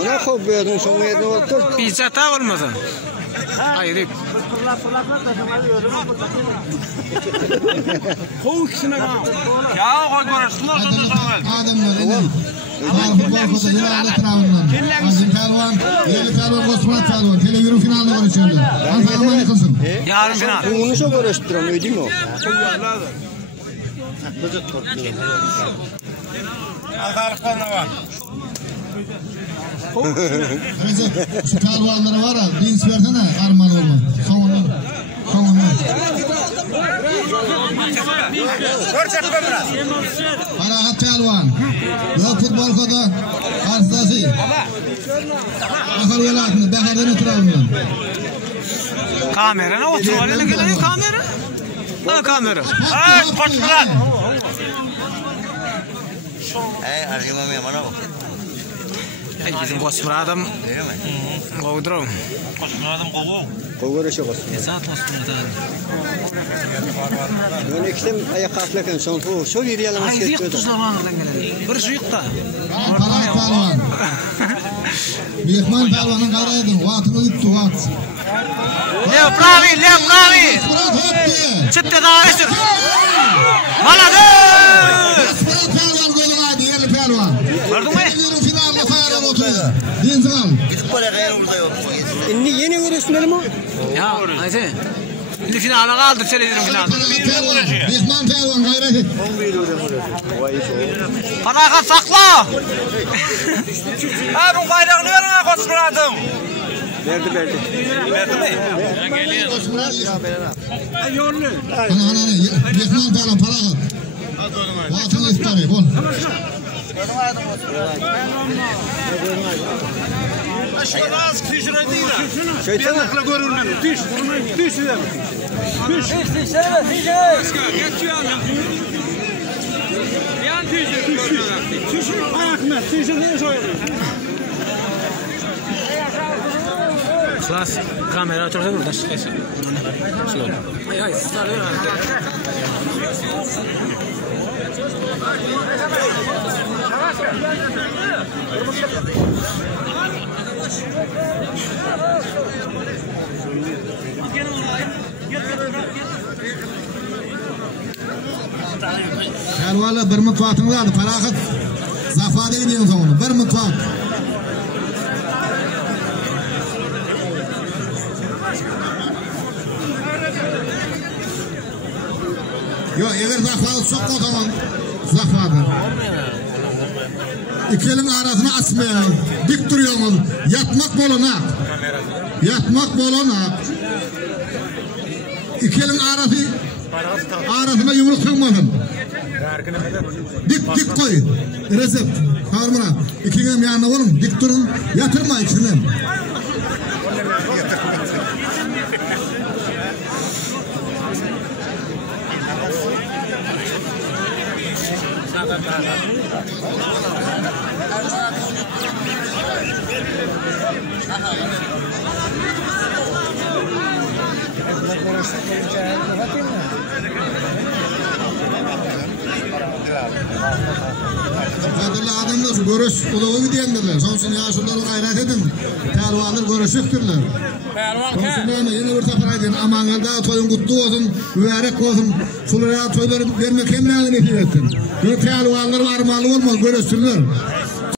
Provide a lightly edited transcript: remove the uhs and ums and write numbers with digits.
Ona koyuyordun sonra yedin oldu. Pizza ta olmasın. Hayır. Kovuk içine kal. Ya koy görürsün o zaman sonra. Adamlar edin. Futbol fotoğrafı tarafından. Azim Pelvan, Yeli Pelvan, Osman Pelvan. Televizyon finalde konuşuyordu. Antrenman yıkılsın. Yarın final. Bunu çok uğraştıram öyle değil mi o? Recep, şu pelvanları var ya, bir ins versene, armağan olma. Sonundan. Parahat pelvan. Yok futbol kodu. Karşıdası. Akıl velatını, bekardan etrafından. Kamera ne oturuyor? Ne geliyor kamera? Ha kamera. Ay koşmalar. Arayamam ya bana bak. Bizim koşmur adam. Kovdurum. Koşmalar adam kovu. Kovuyor şu koşmur. Esat koşmur adam. Ben ikisem ayak kalkarken son bu şu bir yalan Ay çıktı. yıktı zamanından gelen. Bir şey yıktı. Parahat pelvan. Mehman pelvanın karaydı. Vatını gitti vat. Leo pravi. Çıktı daha esir. Maladır. Pelvan golü yerli pelvan. Gördün mü? Televizyon finalde sayarlar oturuyor. Denzal. Gidip böyle gayrı burada yok. İnni yeni uğraşmalı mı? Ya neyse. Şimdi finale kaldık televizyon finalde. Mehman pelvan gayret et. Parakat sakla. Ha bu bayrağını verin ha koşmur adam. Verdi. Verdi mi? Yollu. Ana Mehman pelvan parakat. Vatını ispari bol. Aşkına az kışına değil ha. Şeytan. Yanakla görünen. Düş. Düş. Düş. Geçiyor ama. Yan düş. Ayakına. Düş. Ne soyuyor? Klas kamera otursa burada çıkıyorsun. Hayır, sarıyor. Pelvanla bir mutfağını aldı. Parakat. Zafade gidiyorsun sonra. Bir mutfak. Yok eğer zafadı çok o zaman zafadı. İkilin arasını açmayın. Dik duruyorsunuz. Yatmak bolana. İkilin arasına yumruk sokmasın. Dik koy. Recep. Harmına. İkinin yanına olun. Dik durun. Yatırma ikisini. Kadırlı adamlar görüş uluğu gidiyendirler. Sonsun yaşlıları gayret edin. Pelvanlar görüşüktürler. Sonsun yeni bir sefer edin. Amangalda toyun kutlu olsun, mübarek olsun. Sulara toyları vermek emrağını etsin. Böyle pelvanlar armağanlı olmaz, görüşsünler.